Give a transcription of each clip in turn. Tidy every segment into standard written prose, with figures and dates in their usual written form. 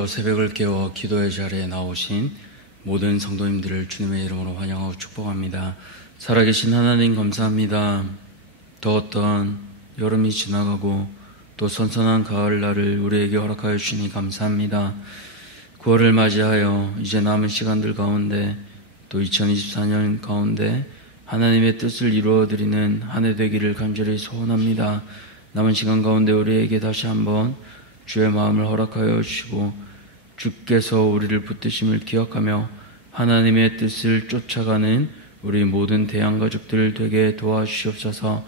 오늘도 새벽을 깨워 기도의 자리에 나오신 모든 성도님들을 주님의 이름으로 환영하고 축복합니다. 살아계신 하나님 감사합니다. 더웠던 여름이 지나가고 또 선선한 가을날을 우리에게 허락하여 주시니 감사합니다. 9월을 맞이하여 이제 남은 시간들 가운데 또 2024년 가운데 하나님의 뜻을 이루어드리는 한 해 되기를 간절히 소원합니다. 남은 시간 가운데 우리에게 다시 한번 주의 마음을 허락하여 주시고 주께서 우리를 붙드심을 기억하며 하나님의 뜻을 쫓아가는 우리 모든 대양가족들 되게 도와주시옵소서.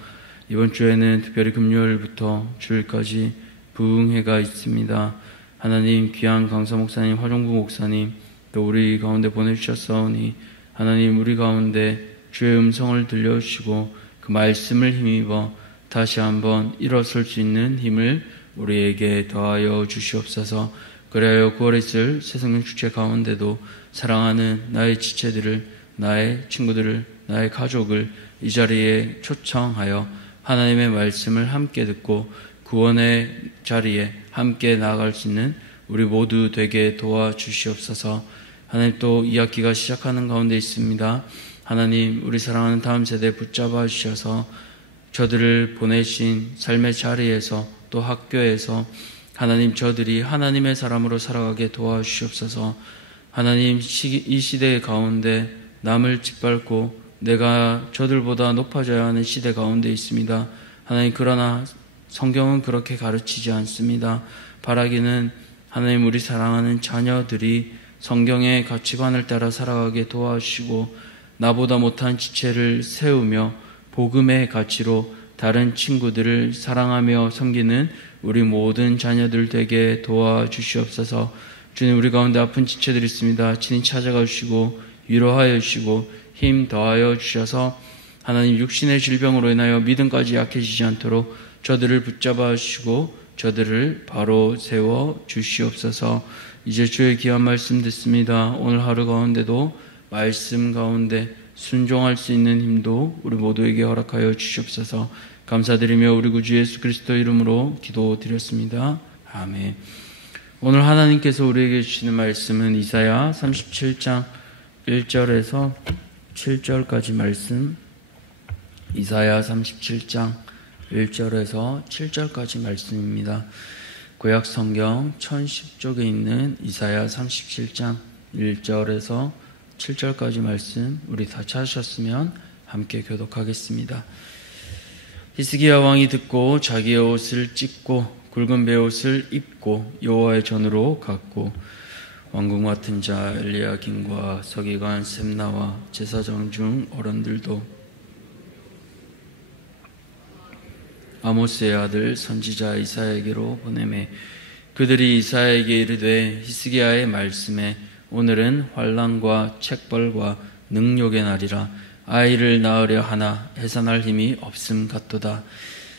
이번 주에는 특별히 금요일부터 주일까지 부흥회가 있습니다. 하나님 귀한 강사 목사님, 화종구 목사님 또 우리 가운데 보내주셨사오니 하나님 우리 가운데 주의 음성을 들려주시고 그 말씀을 힘입어 다시 한번 일어설 수 있는 힘을 우리에게 더하여 주시옵소서. 그래야 9월에 있을 새성령 축제 가운데도 사랑하는 나의 지체들을, 나의 친구들을, 나의 가족을 이 자리에 초청하여 하나님의 말씀을 함께 듣고 구원의 자리에 함께 나아갈 수 있는 우리 모두 되게 도와주시옵소서. 하나님 또 이 학기가 시작하는 가운데 있습니다. 하나님 우리 사랑하는 다음 세대 붙잡아 주셔서 저들을 보내신 삶의 자리에서 또 학교에서 하나님 저들이 하나님의 사람으로 살아가게 도와주시옵소서. 하나님 이 시대 가운데 남을 짓밟고 내가 저들보다 높아져야 하는 시대 가운데 있습니다. 하나님 그러나 성경은 그렇게 가르치지 않습니다. 바라기는 하나님 우리 사랑하는 자녀들이 성경의 가치관을 따라 살아가게 도와주시고 나보다 못한 지체를 세우며 복음의 가치로 다른 친구들을 사랑하며 섬기는 우리 모든 자녀들 되게 도와주시옵소서. 주님 우리 가운데 아픈 지체들이 있습니다. 친히 찾아가 주시고 위로하여 주시고 힘 더하여 주셔서 하나님 육신의 질병으로 인하여 믿음까지 약해지지 않도록 저들을 붙잡아 주시고 저들을 바로 세워 주시옵소서. 이제 주의 귀한 말씀 듣습니다. 오늘 하루 가운데도 말씀 가운데 순종할 수 있는 힘도 우리 모두에게 허락하여 주시옵소서. 감사드리며 우리 구주 예수 그리스도 이름으로 기도드렸습니다. 아멘. 오늘 하나님께서 우리에게 주시는 말씀은 이사야 37장 1절에서 7절까지 말씀, 이사야 37장 1절에서 7절까지 말씀입니다. 구약 성경 1010쪽에 있는 이사야 37장 1절에서 7절까지 말씀 우리 다 찾으셨으면 함께 교독하겠습니다. 히스기야 왕이 듣고 자기의 옷을 찢고 굵은 베옷을 입고 여호와의 전으로 갔고 왕궁 맡은 자 엘리야김과 서기관 셈나와 제사장 중 어른들도 아모스의 아들 선지자 이사야에게로 보내매 그들이 이사야에게 이르되 히스기야의 말씀에 오늘은 환난과 책벌과 능욕의 날이라 아이를 낳으려 하나 해산할 힘이 없음 같도다.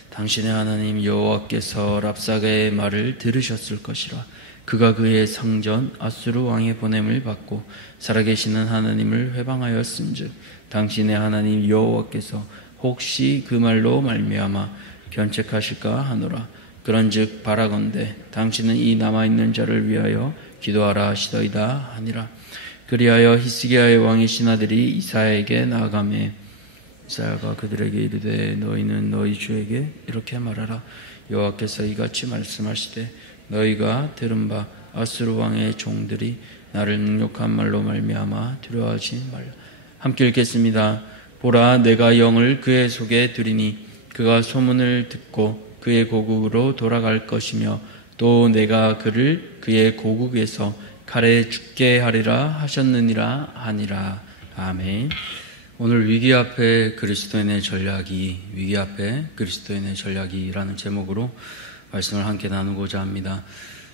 당신의 하나님 여호와께서 랍사가의 말을 들으셨을 것이라. 그가 그의 상전 아수르 왕의 보냄을 받고 살아계시는 하나님을 회방하였음즉 당신의 하나님 여호와께서 혹시 그 말로 말미암아 견책하실까 하노라. 그런즉 바라건대 당신은 이 남아있는 자를 위하여 기도하라 하시더이다 하니라. 그리하여 히스기야의 왕의 신하들이 이사야에게 나아가매 이사야가 그들에게 이르되 너희는 너희 주에게 이렇게 말하라. 여호와께서 이같이 말씀하시되 너희가 들은 바 아수르 왕의 종들이 나를 능욕한 말로 말미암아 두려워하지 말라. 함께 읽겠습니다. 보라 내가 영을 그의 속에 두리니 그가 소문을 듣고 그의 고국으로 돌아갈 것이며 또 내가 그를 그의 고국에서 칼에 죽게 하리라 하셨느니라 하니라. 아멘. 오늘 위기 앞에 그리스도인의 전략이, 위기 앞에 그리스도인의 전략이라는 제목으로 말씀을 함께 나누고자 합니다.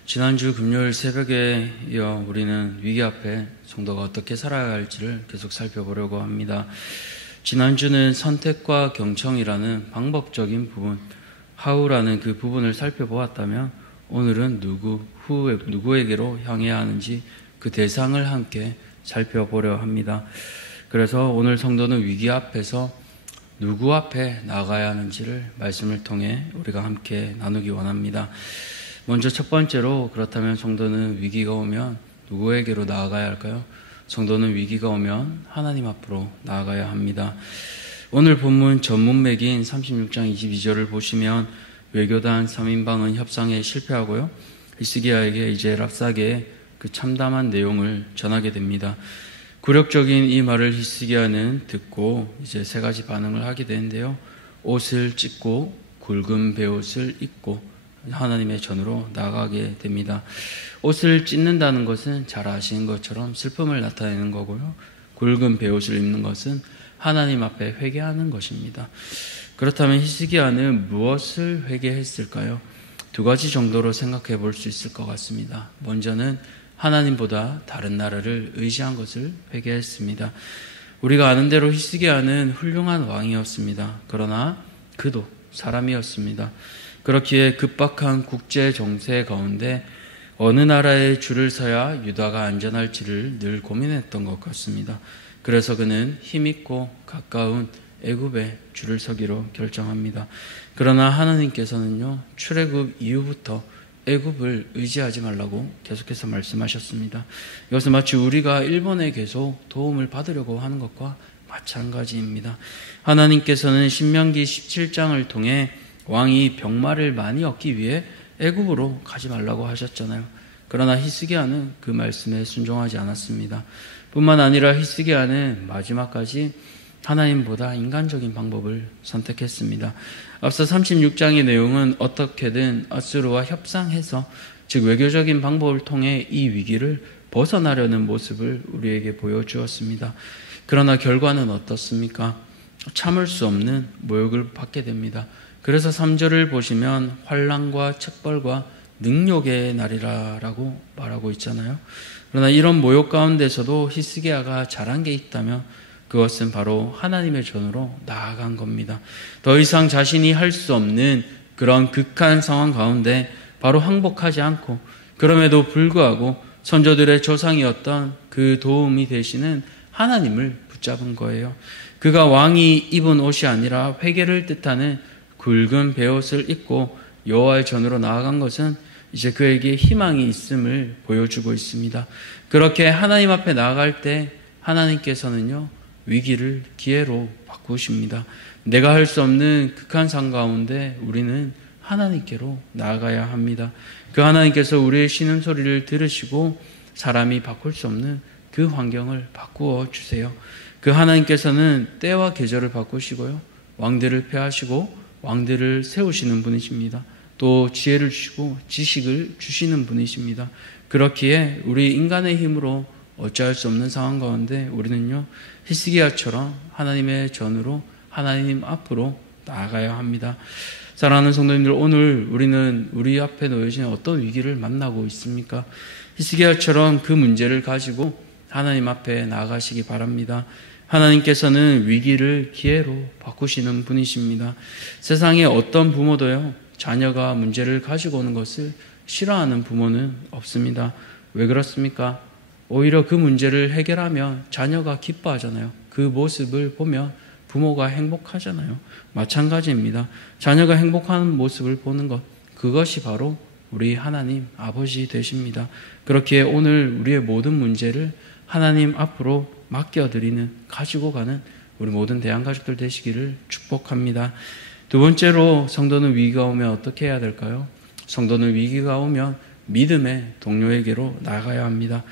지난주 금요일 새벽에 이어 우리는 위기 앞에 성도가 어떻게 살아야 할지를 계속 살펴보려고 합니다. 지난주는 선택과 경청이라는 방법적인 부분, 하우라는 그 부분을 살펴보았다면 오늘은 누구에게로 향해야 하는지 그 대상을 함께 살펴보려 합니다. 그래서 오늘 성도는 위기 앞에서 누구 앞에 나가야 하는지를 말씀을 통해 우리가 함께 나누기 원합니다. 먼저 첫 번째로, 그렇다면 성도는 위기가 오면 누구에게로 나아가야 할까요? 성도는 위기가 오면 하나님 앞으로 나아가야 합니다. 오늘 본문 전문맥인 36장 22절을 보시면 외교단 3인방은 협상에 실패하고요, 히스기야에게 이제 랍사게의 그 참담한 내용을 전하게 됩니다. 굴욕적인 이 말을 히스기야는 듣고 이제 세 가지 반응을 하게 되는데요. 옷을 찢고 굵은 베옷을 입고 하나님의 전으로 나가게 됩니다. 옷을 찢는다는 것은 잘 아시는 것처럼 슬픔을 나타내는 거고요, 굵은 베옷을 입는 것은 하나님 앞에 회개하는 것입니다. 그렇다면 히스기야는 무엇을 회개했을까요? 두 가지 정도로 생각해 볼 수 있을 것 같습니다. 먼저는 하나님보다 다른 나라를 의지한 것을 회개했습니다. 우리가 아는 대로 히스기야는 훌륭한 왕이었습니다. 그러나 그도 사람이었습니다. 그렇기에 급박한 국제 정세 가운데 어느 나라에 줄을 서야 유다가 안전할지를 늘 고민했던 것 같습니다. 그래서 그는 힘있고 가까운 애굽에 줄을 서기로 결정합니다. 그러나 하나님께서는요, 출애굽 이후부터 애굽을 의지하지 말라고 계속해서 말씀하셨습니다. 이것은 마치 우리가 일본에 계속 도움을 받으려고 하는 것과 마찬가지입니다. 하나님께서는 신명기 17장을 통해 왕이 병마를 많이 얻기 위해 애굽으로 가지 말라고 하셨잖아요. 그러나 히스기야는 그 말씀에 순종하지 않았습니다. 뿐만 아니라 히스기야는 마지막까지 하나님보다 인간적인 방법을 선택했습니다. 앞서 36장의 내용은 어떻게든 아수르와 협상해서, 즉 외교적인 방법을 통해 이 위기를 벗어나려는 모습을 우리에게 보여주었습니다. 그러나 결과는 어떻습니까? 참을 수 없는 모욕을 받게 됩니다. 그래서 3절을 보시면 환난과 책벌과 능욕의 날이라고 말하고 있잖아요. 그러나 이런 모욕 가운데서도 히스기야가 잘한 게 있다면 그것은 바로 하나님의 전으로 나아간 겁니다. 더 이상 자신이 할 수 없는 그런 극한 상황 가운데 바로 항복하지 않고, 그럼에도 불구하고 선조들의 조상이었던 그 도움이 되시는 하나님을 붙잡은 거예요. 그가 왕이 입은 옷이 아니라 회개를 뜻하는 굵은 베옷을 입고 여호와의 전으로 나아간 것은 이제 그에게 희망이 있음을 보여주고 있습니다. 그렇게 하나님 앞에 나아갈 때 하나님께서는요, 위기를 기회로 바꾸십니다. 내가 할 수 없는 극한 상황 가운데 우리는 하나님께로 나아가야 합니다. 그 하나님께서 우리의 신음소리를 들으시고 사람이 바꿀 수 없는 그 환경을 바꾸어 주세요. 그 하나님께서는 때와 계절을 바꾸시고요, 왕들을 폐하시고 왕들을 세우시는 분이십니다. 또 지혜를 주시고 지식을 주시는 분이십니다. 그렇기에 우리 인간의 힘으로 어찌할 수 없는 상황 가운데 우리는요, 히스기야처럼 하나님의 전으로 하나님 앞으로 나아가야 합니다. 사랑하는 성도님들, 오늘 우리는 우리 앞에 놓여진 어떤 위기를 만나고 있습니까? 히스기야처럼 그 문제를 가지고 하나님 앞에 나아가시기 바랍니다. 하나님께서는 위기를 기회로 바꾸시는 분이십니다. 세상에 어떤 부모도요, 자녀가 문제를 가지고 오는 것을 싫어하는 부모는 없습니다. 왜 그렇습니까? 오히려 그 문제를 해결하면 자녀가 기뻐하잖아요. 그 모습을 보면 부모가 행복하잖아요. 마찬가지입니다. 자녀가 행복한 모습을 보는 것, 그것이 바로 우리 하나님 아버지 되십니다. 그렇기에 오늘 우리의 모든 문제를 하나님 앞으로 맡겨드리는, 가지고 가는 우리 모든 대한가족들 되시기를 축복합니다. 두 번째로, 성도는 위기가 오면 어떻게 해야 될까요? 성도는 위기가 오면 믿음의 동료에게로 나아가야 합니다.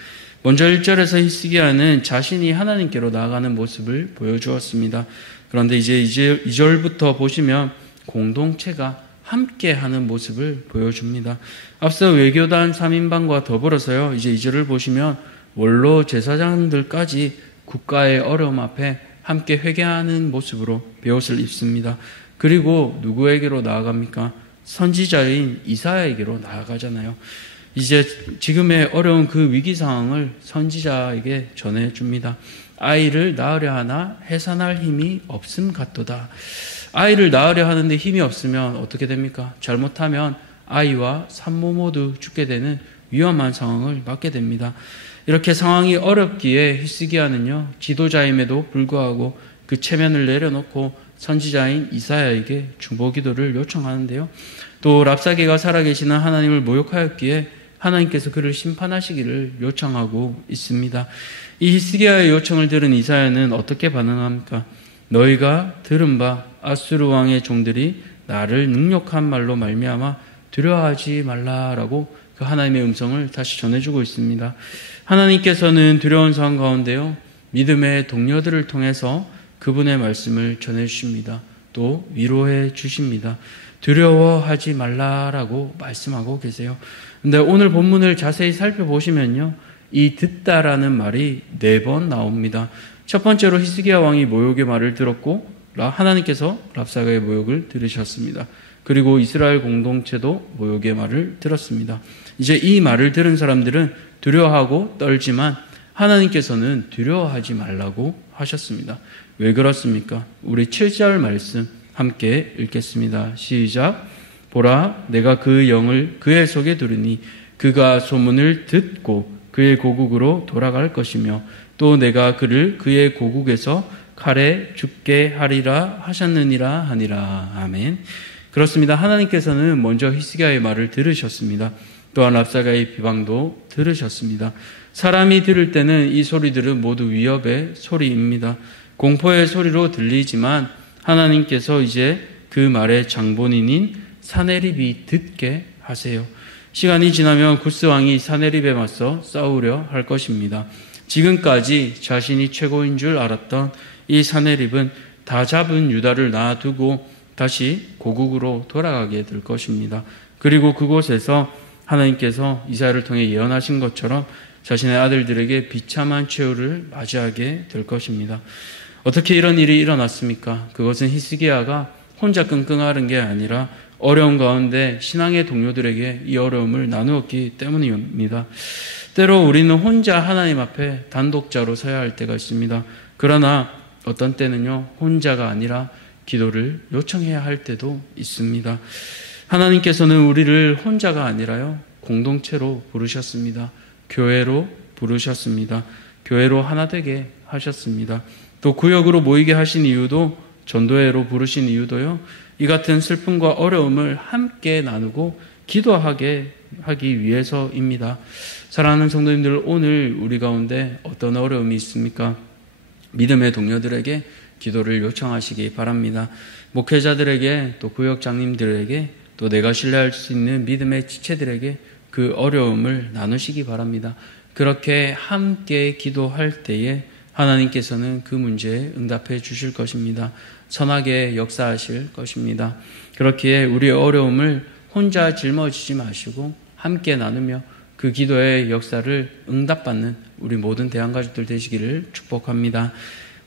먼저 1절에서 히스기야는 자신이 하나님께로 나아가는 모습을 보여주었습니다. 그런데 이제 2절부터 보시면 공동체가 함께하는 모습을 보여줍니다. 앞서 외교단 3인방과 더불어서요, 이제 2절을 보시면 원로 제사장들까지 국가의 어려움 앞에 함께 회개하는 모습으로 베옷을 입습니다. 그리고 누구에게로 나아갑니까? 선지자인 이사야에게로 나아가잖아요. 이제 지금의 어려운 그 위기 상황을 선지자에게 전해줍니다. 아이를 낳으려 하나 해산할 힘이 없음 같도다. 아이를 낳으려 하는데 힘이 없으면 어떻게 됩니까? 잘못하면 아이와 산모 모두 죽게 되는 위험한 상황을 맞게 됩니다. 이렇게 상황이 어렵기에 히스기야는요, 지도자임에도 불구하고 그 체면을 내려놓고 선지자인 이사야에게 중보 기도를 요청하는데요. 또 랍사게가 살아계시는 하나님을 모욕하였기에 하나님께서 그를 심판하시기를 요청하고 있습니다. 이 히스기야의 요청을 들은 이사야는 어떻게 반응합니까? 너희가 들은 바 아수르 왕의 종들이 나를 능욕한 말로 말미암아 두려워하지 말라라고 그 하나님의 음성을 다시 전해주고 있습니다. 하나님께서는 두려운 상황 가운데요, 믿음의 동료들을 통해서 그분의 말씀을 전해주십니다. 또 위로해 주십니다. 두려워하지 말라라고 말씀하고 계세요. 근데 오늘 본문을 자세히 살펴보시면요, 이 듣다라는 말이 4번 나옵니다. 첫 번째로 히스기야 왕이 모욕의 말을 들었고 하나님께서 랍사게의 모욕을 들으셨습니다. 그리고 이스라엘 공동체도 모욕의 말을 들었습니다. 이제 이 말을 들은 사람들은 두려워하고 떨지만 하나님께서는 두려워하지 말라고 하셨습니다. 왜 그렇습니까? 우리 7절 말씀 함께 읽겠습니다. 시작. 보라, 내가 그 영을 그의 속에 두르니 그가 소문을 듣고 그의 고국으로 돌아갈 것이며 또 내가 그를 그의 고국에서 칼에 죽게 하리라 하셨느니라 하니라. 아멘. 그렇습니다. 하나님께서는 먼저 히스기야의 말을 들으셨습니다. 또한 랍사게의 비방도 들으셨습니다. 사람이 들을 때는 이 소리들은 모두 위협의 소리입니다. 공포의 소리로 들리지만 하나님께서 이제 그 말의 장본인인 사네립이 듣게 하세요. 시간이 지나면 구스 왕이 사네립에 맞서 싸우려 할 것입니다. 지금까지 자신이 최고인 줄 알았던 이 사네립은 다 잡은 유다를 놔두고 다시 고국으로 돌아가게 될 것입니다. 그리고 그곳에서 하나님께서 이사야를 통해 예언하신 것처럼 자신의 아들들에게 비참한 최후를 맞이하게 될 것입니다. 어떻게 이런 일이 일어났습니까? 그것은 히스기야가 혼자 끙끙 앓은 게 아니라 어려운 가운데 신앙의 동료들에게 이 어려움을 나누었기 때문입니다. 때로 우리는 혼자 하나님 앞에 단독자로 서야 할 때가 있습니다. 그러나 어떤 때는요, 혼자가 아니라 기도를 요청해야 할 때도 있습니다. 하나님께서는 우리를 혼자가 아니라요, 공동체로 부르셨습니다. 교회로 부르셨습니다. 교회로 하나 되게 하셨습니다. 또 구역으로 모이게 하신 이유도, 전도회로 부르신 이유도요, 이 같은 슬픔과 어려움을 함께 나누고 기도하게 하기 위해서입니다. 사랑하는 성도님들, 오늘 우리 가운데 어떤 어려움이 있습니까? 믿음의 동료들에게 기도를 요청하시기 바랍니다. 목회자들에게, 또 구역장님들에게, 또 내가 신뢰할 수 있는 믿음의 지체들에게 그 어려움을 나누시기 바랍니다. 그렇게 함께 기도할 때에 하나님께서는 그 문제에 응답해 주실 것입니다. 선하게 역사하실 것입니다. 그렇기에 우리의 어려움을 혼자 짊어지지 마시고 함께 나누며 그 기도의 역사를 응답받는 우리 모든 대한가족들 되시기를 축복합니다.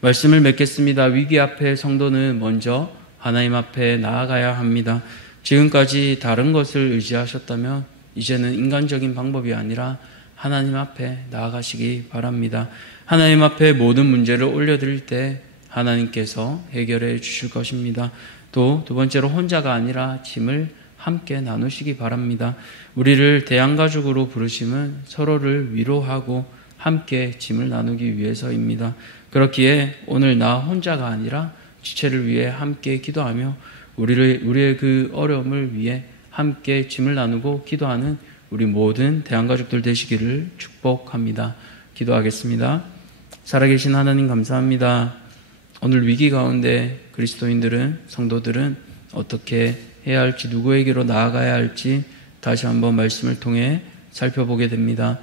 말씀을 맺겠습니다. 위기 앞에 성도는 먼저 하나님 앞에 나아가야 합니다. 지금까지 다른 것을 의지하셨다면 이제는 인간적인 방법이 아니라 하나님 앞에 나아가시기 바랍니다. 하나님 앞에 모든 문제를 올려드릴 때 하나님께서 해결해 주실 것입니다. 또 두 번째로 혼자가 아니라 짐을 함께 나누시기 바랍니다. 우리를 대양가족으로 부르심은 서로를 위로하고 함께 짐을 나누기 위해서입니다. 그렇기에 오늘 나 혼자가 아니라 지체를 위해 함께 기도하며 우리의 그 어려움을 위해 함께 짐을 나누고 기도하는 우리 모든 대한가족들 되시기를 축복합니다. 기도하겠습니다. 살아계신 하나님 감사합니다. 오늘 위기 가운데 그리스도인들은, 성도들은 어떻게 해야 할지, 누구에게로 나아가야 할지 다시 한번 말씀을 통해 살펴보게 됩니다.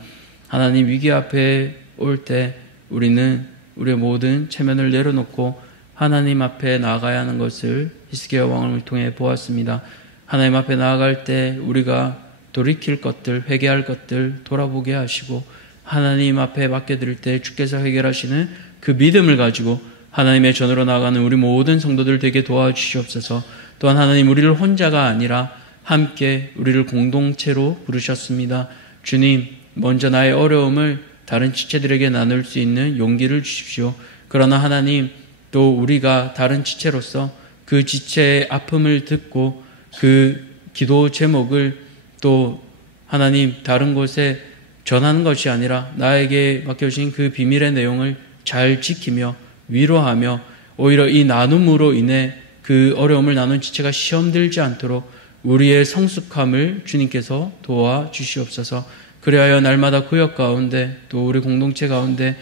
하나님, 위기 앞에 올 때 우리는 우리의 모든 체면을 내려놓고 하나님 앞에 나아가야 하는 것을 히스기야 왕을 통해 보았습니다. 하나님 앞에 나아갈 때 우리가 돌이킬 것들, 회개할 것들 돌아보게 하시고 하나님 앞에 맡겨드릴 때 주께서 해결하시는 그 믿음을 가지고 하나님의 전으로 나아가는 우리 모든 성도들 되게 도와주시옵소서. 또한 하나님, 우리를 혼자가 아니라 함께 우리를 공동체로 부르셨습니다. 주님, 먼저 나의 어려움을 다른 지체들에게 나눌 수 있는 용기를 주십시오. 그러나 하나님, 또 우리가 다른 지체로서 그 지체의 아픔을 듣고 그 기도 제목을 또 하나님 다른 곳에 전하는 것이 아니라 나에게 맡겨주신 그 비밀의 내용을 잘 지키며 위로하며 오히려 이 나눔으로 인해 그 어려움을 나눈 지체가 시험 들지 않도록 우리의 성숙함을 주님께서 도와주시옵소서. 그리하여 날마다 구역 가운데 또 우리 공동체 가운데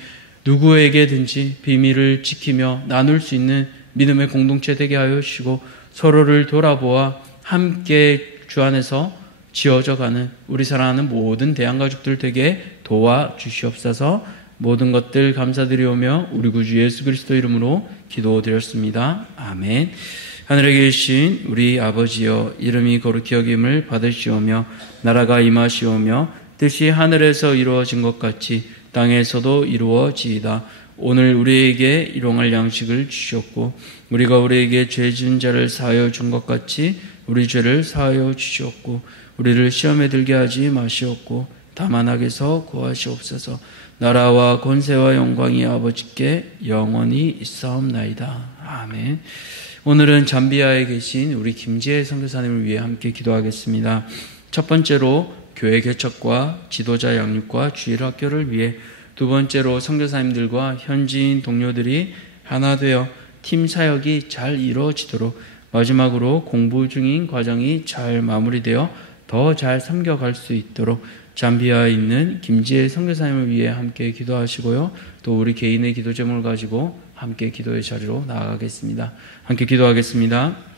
누구에게든지 비밀을 지키며 나눌 수 있는 믿음의 공동체 되게 하여 주시고 서로를 돌아보아 함께 주 안에서 지어져가는 우리 사랑하는 모든 대한가족들 되게 도와주시옵소서. 모든 것들 감사드리오며 우리 구주 예수 그리스도 이름으로 기도드렸습니다. 아멘. 하늘에 계신 우리 아버지여, 이름이 거룩히 여김을 받으시오며 나라가 임하시오며 뜻이 하늘에서 이루어진 것 같이 땅에서도 이루어지이다. 오늘 우리에게 일용할 양식을 주셨고 우리가 우리에게 죄 지은 자를 사하여 준 것 같이 우리 죄를 사하여 주시옵고 우리를 시험에 들게 하지 마시옵고 다만 악에서 구하시옵소서. 나라와 권세와 영광이 아버지께 영원히 있사옵나이다. 아멘. 오늘은 잠비아에 계신 우리 김지혜 선교사님을 위해 함께 기도하겠습니다. 첫 번째로 교회 개척과 지도자 양육과 주일학교를 위해, 두 번째로 선교사님들과 현지인 동료들이 하나 되어 팀 사역이 잘 이루어지도록, 마지막으로 공부 중인 과정이 잘 마무리되어 더 잘 섬겨갈 수 있도록 잠비아에 있는 김지혜 선교사님을 위해 함께 기도하시고요. 또 우리 개인의 기도 제목을 가지고 함께 기도의 자리로 나아가겠습니다. 함께 기도하겠습니다.